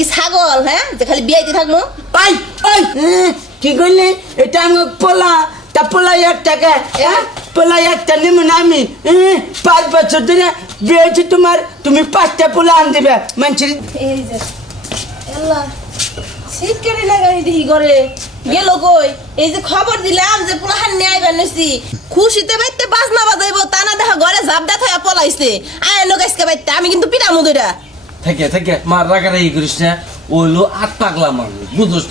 কি ছাগল হ্যাঁ? যে খালি বিয়াইতে থাকব? ওই ওই হ্যাঁ, কি করলি এটা আমার পোলা। তা পোলা এক টাকা হ্যাঁ? পোলা একটা নেমন আমি হ্যাঁ, পাঁচ বছর ধরে বিয়ে হয়েছে তোমার তুমি পাঁচটা পোলা আন দিবে মানুষের এই যে আল্লাহ শীত কেটে লাগাই দেখি করে গেল কই? এই যে খবর দিলাম যে পুলাহান নিয়ে আইবার নিছি। খুশিতে বাইতে বাজনা বাজাইব তা না দেখা ঘরে জাবদা থাকা পলাইছে। আয় লোক আজকে বাইতে আমি কিন্তু পিটা মুদুরা থেকে থেকে মার রাগারাগি করিস না। ওইলো আট পাগলা মানুষ বুঝোস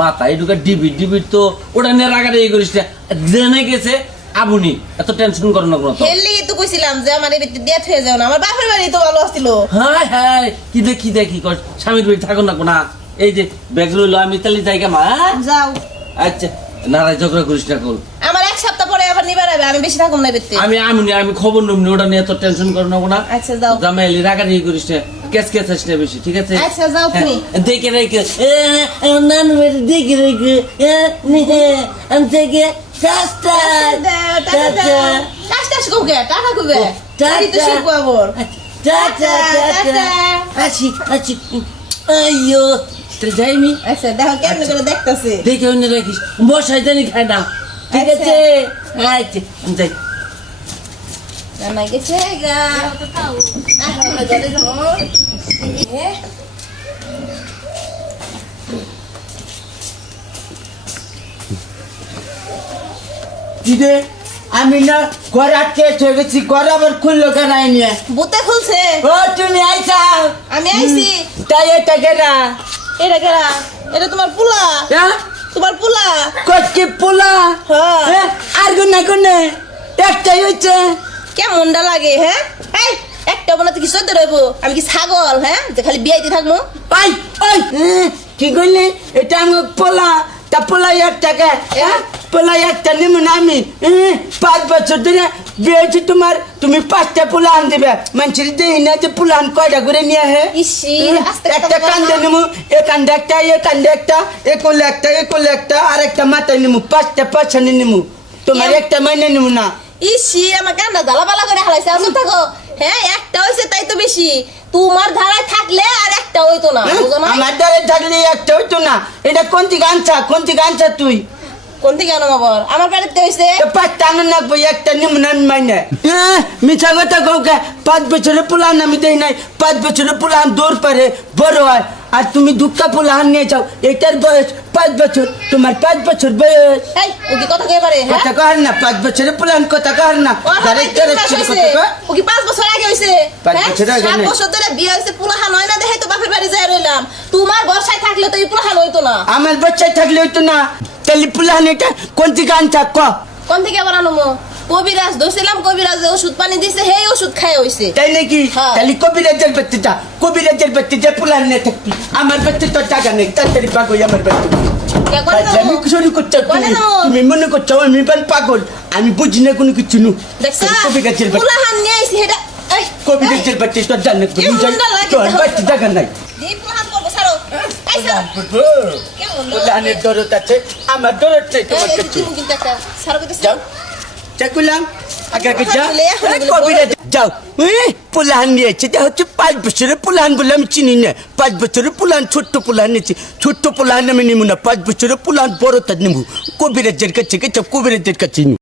মাথা এটুকা ডিবি ডিবি তো ওটা নিয়ে রাগারাগি করিস না। জেনে গেছে আবুনি এত টেনশন করো না কোনো হেললি তো কইছিলাম যে আমার এই দিয়ে থয়ে যাও না আমার বাপের বাড়ি তো ভালো আসছিল হাই হাই কি দেখ দেখ কর? স্বামীর বাড়ি থাকো না কোনা। এই যে ব্যাগ লইলো আমি তাহলে যাই মা যাও। আচ্ছা নারায় ঝগড়া করিস না কল আমার এক সপ্তাহ পরে আবার নিবার হবে আমি বেশি থাকুম না বেতে আমি আমি আমি খবর নমনি ওটা নিয়ে তো টেনশন করো না কোনা। আচ্ছা যাও। জামাইলি রাগারাগি করিস না। কেস কেস আসিস বেশি ঠিক আছে? আচ্ছা যাও তুমি দেখে রেখে নানু বাড়ি দেখে রেখে আমি থেকে টাটা টাটা কবে টাটা কবে টাটা। তো শিখব আবার টাটা টাটা আসি আসি আইয়ো তাহলে যাইনি আচ্ছা দেখো কেমন করে দেখতেছে দেখে অন্য রাখিস বসাই জানি খাই না ঠিক। আছে আচ্ছা আমি যাই জানা গেছে গা দিদি আমি না ঘর আটকে গেছি ঘর আবার খুললো কেন নিয়ে? বুতে খুলছে। ও তুমি আইসাও আমি আইছি। তাই এটা কেনা এটা কেরা এটা তোমার পোলা। হ্যাঁ? তোমার পোলা। কচকি পোলা? হ্যাঁ। হ্যাঁ, আর গুনে গুনে। একটাই হচ্ছে কেমনটা লাগে হ্যাঁ? এই একটা বোনা কি সদ্য রইব? আমি কি ছাগল হ্যাঁ? যে খালি বিয়াইতে থাকব? ওই ওই কি করলি এটা আমার পোলা তা পোলা এক টাকা হ্যাঁ? পোলা একটা নেমন আমি? পাঁচ বছর ধরে বিয়ে হয়েছে তোমার তুমি পাঁচটা পোলা আন দিবে। মানুষের দেই না যে পোলা আন কয়টা করে নিয়ে হে একটা কান্দে নেব এ কান্দে একটা এ কান্দে একটা এ করলে একটা এ করলে একটা আর একটা মাথায় নেব পাঁচটা পাঁচানে নেব তোমার একটা মাইনে নেব না। ইসি আমার কান্না জ্বালা বালা করে হালাইছে আমি থাকো। হ্যাঁ একটা হইছে তাই তো বেশি। তোমার ধারায় থাকলে আর একটা হইতো না আমার ধারে থাকলে একটা হইতো না। এটা কোন থেকে আনছা কোন আনছা তুই? কোন থেকে আনো আবার আমার বাড়িতে হইছে। একটা মাইনে। হ্যাঁ, মিছা কথা কাউকে পাঁচ বছরের পুলান আমি দেই নাই। পাঁচ বছরের পুলান দৌড় পারে বড় হয়। আর তুমি দুঃখা পুলান নিয়ে যাও। এটার বয়স পাঁচ বছর। তোমার পাঁচ বছর বয়স। এই ও কি কথা পারে হ্যাঁ? কথা কর না পাঁচ বছরের পুলান কথা কর না। ও আমার ডাইরেক্ট ডাইরেক্ট কথা কর ও কি পাঁচ বছর আগে হইছে? পাঁচ হ্যাঁ? বছর আগে সাত বছর ধরে বিয়ে হইছে পুলাহান হয় না দেখে তো বাপের বাড়ি যাই রইলাম। তোমার বর্ষায় থাকলে তো এই পুলাহান হইতো না। আমার বাচ্চায় থাকলে হইতো না। এটা কোন থেকে আনছা ক? কোন থেকে আবার আনমো কবিরাজ দোষিলাম কবিরাজ ওষুধ পানি দিছে সেই ওষুধ খাই হইছে। তাই নাকি? হ্যাঁ। তাহলে কবিরাজের বাচ্চাটা কবিরাজের বাচ্চা পুলান নিয়ে থাকবি। আমার বাচ্চা তো টাকা নেই তাড়াতাড়ি পাগল আমার আচ্ছা, আমি? শুরু করছ তুমি। মনে করছ আমি পান পাগল? আমি বুঝি না কোনো কিছু নু। কবিরাজের এই কবিরাজের বাচ্চা তো জানে তোর দেখো। টাকা নাই এই পুলাহান করব ছাড়ো দরদ আছে আমার দরদ চাই তোমার কাছে। যাও চাকুলাম আগে আগে যাও। যাও। নিয়েছে এটা হচ্ছে পাঁচ বছরের বলে আমি চিনি না। পাঁচ বছরের পুলান ছোট্ট পুলান নিয়েছি। ছোট্ট পুলান আমি না পাঁচ বছরের পুলান বড় তার নিমু। কবিরাজের কাছে গেছে কবিরাজের কাছে